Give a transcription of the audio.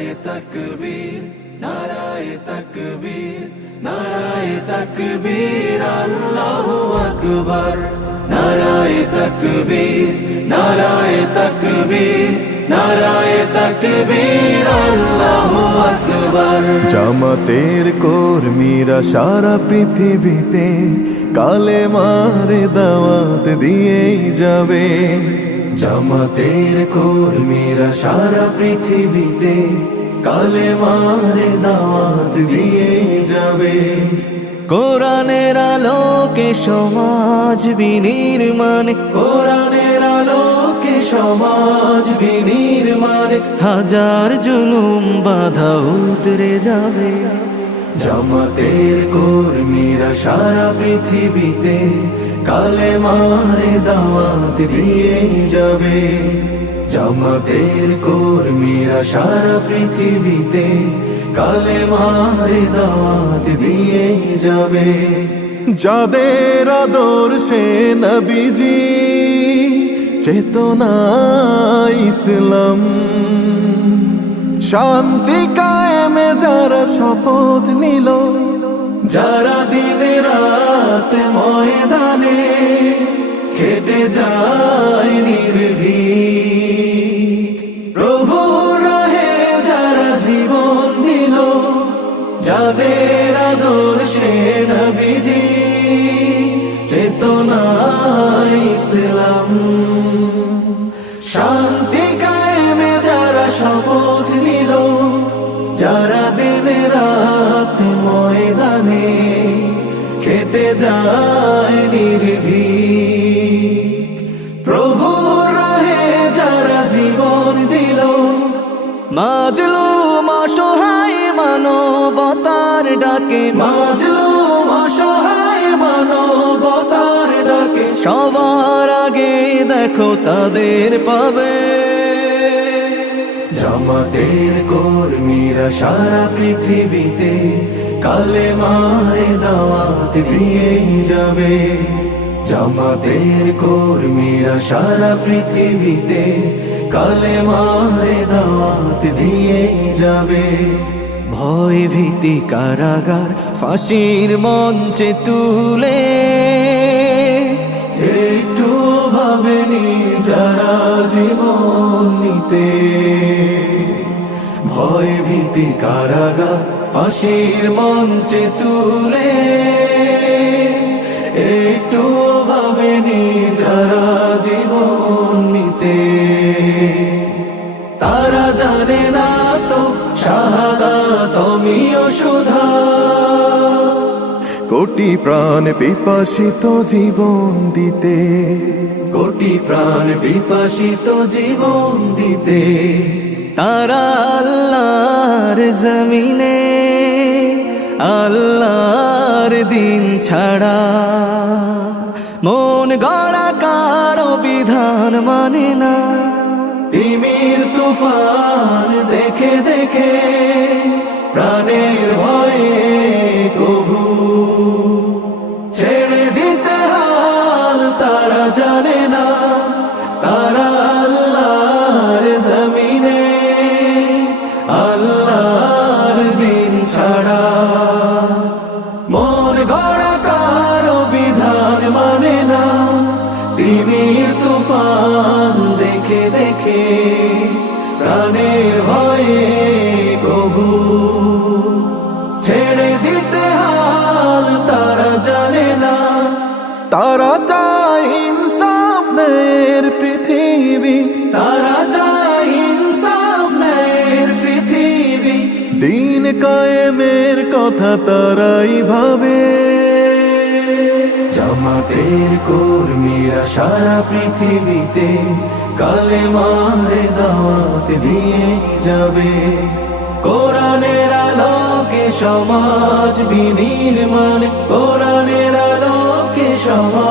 নারায়ে তাকবীর, নারায়ে তাকবীর, নারায়ে তাকবীর, আল্লাহু আকবার। নারায়ে তাকবীর, নারায়ে তাকবীর, নারায়ে তাকবীর, আল্লাহু আকবার। জামাতের কর্মীরা সারা পৃথিবীতে কালেমার দাওয়াত দিয়েই যাবে। জামাতের কর্মীরা সারা পৃথিবীতে কালেমার দাওয়াত দিয়েই যাবে। কোরআনের আলোকে সমাজ বিনির্মাণ, কোরআনের আলোকে সমাজ বিনির্মাণ, হাজার জুলুম বাধা উতরে যাবে। জামাতের কর্মীরা সারা পৃথিবীতে কালেমার দাওয়াত দিয়েই যাবে। জামাতের কর্মীরা সারা পৃথিবীতে কালেমার দাওয়াত দিয়েই যাবে। যাদের আদর্শে নবীজি চেতনা ইসলাম, শান্তি কায়েমে যারা শপথ নিল, যারা দিনে রাত ময়দানে খেটে যায় নির্ভীক, প্রভুর রাহে যারা জীবন দিল, যাদের আদর্শে নবীজি চেতনা ইসলাম, শান্তি কায়েমে যারা শপথ নিল, যারা দিনে রাত ময়দানে খেটে যায় নির্ভীক, প্রভুর রাহে যারা জীবন দিল, মাজলুম অসহায় মানবতার ডাকে, মাজলুম অসহায় মানবতার ডাকে, সবার আগে দেখো তাদের পাবে। জামাতের কর্মীরা সারা পৃথিবীতে কালেমার দাওয়াত দিয়েই যাবে। জামাতের কর্মীরা সারা পৃথিবীতে কালেমার দাওয়াত দিয়েই যাবে। ভয় ভীতি কারাগার ফাঁসির মঞ্চে তুলে, একটু ভাবেনি যারা জীবন নিতে, ভয় ভীতি কারাগার ফাঁসির মঞ্চে তুলে, একটু ভাবেনি যারা জীবন নিতে। তারা জানে না তো শাহাদাত অমিয় সুধা, কোটি প্রাণ পিপাসিত জীবন দিতে, কোটি প্রাণ বিপাসিত জীবন দিতে। তারা আল্লাহর জমিনে আল্লাহর দিন ছাড়া মন গড়া কারো বিধান মানে না। তিমির তুফান দেখে দেখে প্রাণের ভয়ে কভু ছেড়ে দিতে হাল তারা জানে না। তারা আল্লাহর জমিনে আল্লাহর দিন ছাড়া মন গড়া কারো বিধান মানে না। তিমির তুফান দেখে দেখে প্রাণের ভয়ে কভু ছেড়ে দিতে হাল তারা জানে না। তারা চায় ইনসাফ ন্যায়ের পৃথিবী, তারা চায় ইনসাফ ন্যায়ের পৃথিবী, দিন কায়েমের কথা তারাই ভাবে। জামাতের কর্মীরা সারা পৃথিবীতে কালেমার দাওয়াত দিয়ে যাবে। কোরআনের আলোকে সমাজ বিনির্মাণ, কোরআনের আলোকে সমাজ